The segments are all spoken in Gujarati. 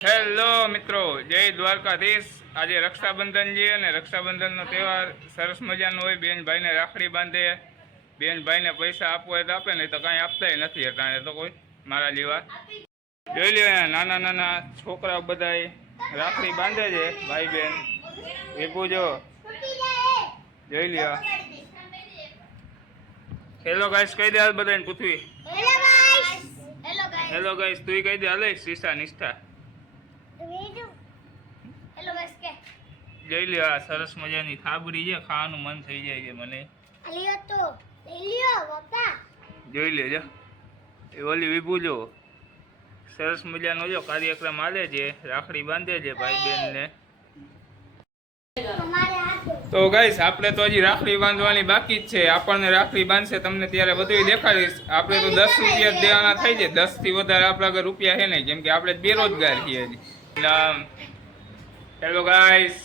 હેલો મિત્રો, જય દ્વારકાધીશ। આજે રક્ષાબંધન છે અને રક્ષાબંધનનો તહેવાર સરસ મજાનો હોય। બેન ભાઈને રાખડી બાંધે, બેન ભાઈને પૈસા આપવો હોય તો આપે, નહીં તો કાંઈ આપતા નથી અટાણે તો કોઈ મારા જેવા। જોઈ લ્યો, નાના નાના છોકરા બધાય રાખડી બાંધે છે, ભાઈ બેન વિપુ જો જોઈ લ્યો। હેલો ગાઈસ કહી દે બધાને, પૃથ્વી હેલો ગાઈસ તું કહી દે, હાલે શીશા નિષ્ઠા જોઈ લ્યો। આ સરસ મજાની થાબડી છે, ખાવાનું મન થઈ જાય છે મને। જોઈ લેજો, એ ઓલી વિભુ જો સરસ મજાનો જો કાર્યક્રમ હાલે છે, રાખડી બાંધે છે ભાઈ બેન ને। તો ગાઈસ આપણે તો હજી રાખડી બાંધવાની બાકી જ છે, આપણને રાખડી બાંધશે તમને ત્યારે બધું દેખાડીશ। આપણે તો 10 રૂપિયા જ દેવાના થઈ છે, 10 થી વધારે આપણા આગળ રૂપિયા છે નહીં, કેમ કે આપણે બેરોજગાર છીએ હજી। હેલો ગાઈસ,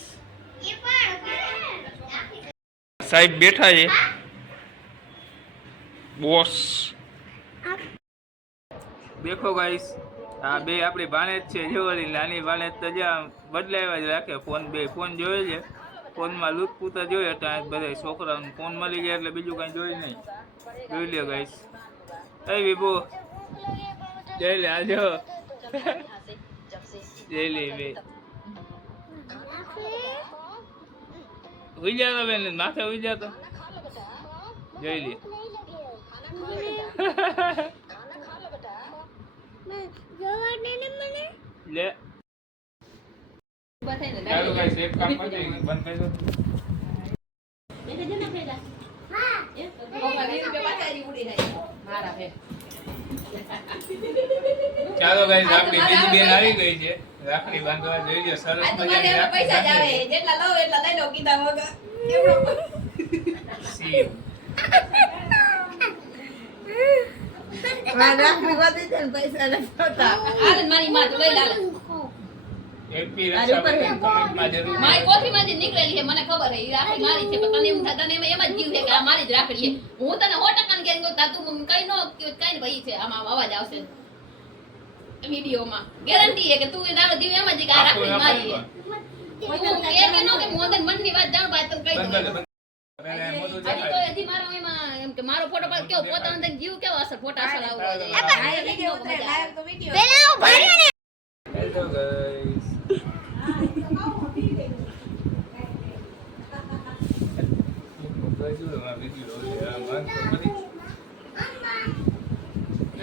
સાહેબ બેઠા છે બોસ। દેખો ગાઈસ, આ બે આપણી ભાણેજ છે, જોવાની નાની ભાણેજ તો જ્યાં બદલાવ્યા જ રાખે ફોન। બે ફોન જોયે છે, ફોનમાં લૂંટપૂતા જોઈએ એટલે બધા છોકરાઓને ફોન મળી જાય એટલે બીજું કાંઈ જોઈ નહીં। જોઈ લ્યો ગાઈસ, એ વિભુ જઈ લે, આજો જઈ લે બે ઉઈ જાતો બેન, માથે ઉઈ જાતો જોઈ લે। લે ચાલો ગાઈસ, એક કામ કરી દે, બંધ કરી દો। ચાલો ગાઈસ, આપણી બીજી બેન આવી ગઈ છે રાખડી બાંધવા। જોઈ લો સરસ મજાની પૈસા જ આવે, જેટલા લવ એટલા લઈ લો કીધા વગર સી માં રાખડી બાંધી દે ને પૈસા ન થતા આલે મારી માં તો લઈ લાલે એપી રક્ષાબંધન કમેન્ટમાં જરૂર મારી કોઠીમાંથી નીકળેલી છે, મને ખબર છે ઈ રાખડી મારી છે, પણ તને એમ થતા ને એમ જ જીવ છે કે આ મારી જ રાખડી છે। હું તને 100% કેમ કહું, તું મને કઈ નો કઈ ભાઈ છે, આમાં અવાજ આવશે વિડિયોમાં, ગેરંટી છે કે તું તારો જીવ એમ જ કે આ રાખડી મારી છે। હું કે નો કે મોદન મનની વાત જાણ બાત તને કહી દઉં। હજી તો હજી મારો એમાં એમ કે મારો ફોટો પર કેવો પોતાનો તને જીવ કેવો અસર ફોટા અસર આવવો જોઈએ। આ વિડિયો ઉતાર, લાઈવ તો વિડિયો પેલા હું ભર્યો ને। હેલો ગાઈસ,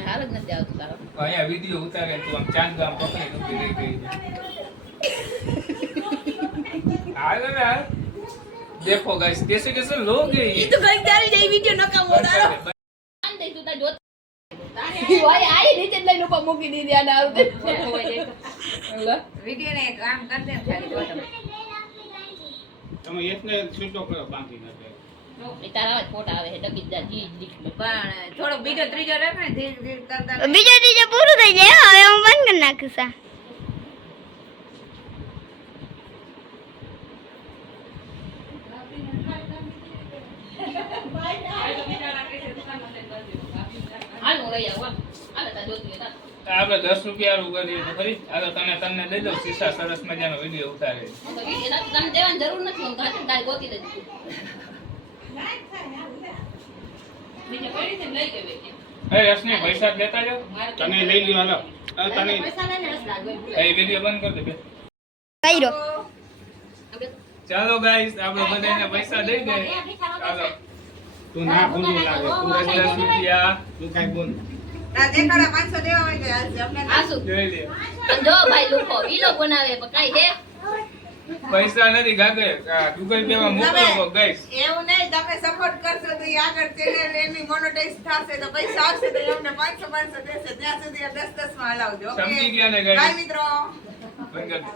હાલ જ નથી આવતું તારો અહીંયા વિડિયો ઉતારે તું આમ ચાંદ ગામ પકડી ઉભી રહી ગઈ છે। હાલ ને હાલ देखो गाइस, कैसे कैसे लोग हैं ઈ તો કઈ તારી જઈ વિડિયો નકામો તારો આન દે તું તા જોત ઓય આઈ નીચે લઈને ઉપર મૂકી દીધી આને આવું દે વિડિયો ને કામ કર દે ખાલી જોત તમે એકને છૂટો કરો બાકી નથી એ તારા જ ફોટા આવે છે ડબી જા જી દીખ પણ થોડો બીજો ત્રીજો રહે ને ધીરે ધીરે કરતા બીજો ત્રીજો પૂરું થઈ જાય, હવે હું બંધ કરી નાખું છું। હાલ હું રહી આવું હાલ તા જોતી હતા આપણે 10 રૂપિયા રૂ કરીએ તો ખરી। હાલો તમને દઈ દઉં શીશા સરસ મજાનો વિડિયો ઉતારે। હું તો વિડિયો તમને દેવાની જરૂર નથી, હું ઘાટે તારી ગોતી દે બીજે પડી છે લઈ ગઈ એ રસને પૈસા લેતા જાવ, તને લઈ લ્યો હાલો। તને પૈસા લઈને રસ લાગે એ વિડિયો બંધ કર દે બે। કર્યો ચાલો ગાઈસ, આપણે બધાને પૈસા દઈ દે। ચાલો તું ના બોલું લાગે, તું 10 રૂપિયા તું કાઈ બોલ તા દેખાડા 500 દેવા હોય કે અમને આસુ જોઈ લે। પણ જો ભાઈ લોકો વીલો બનાવે પણ કાઈ હે પૈસા નથી ગાગે, ગૂગલ પે માં મોકલો ગાઈસ। એવું નહીં, તમે સપોર્ટ કરશો તો આગળ ચેનલ એની મોનેટાઇઝ થશે તો પૈસા આવશે તો અમને 500 દેશે, ત્યાં સુધી 10 માં હલાવજો। સમજી ગયા ને ગાઈસ, બાય મિત્રો। બંધ કર દે।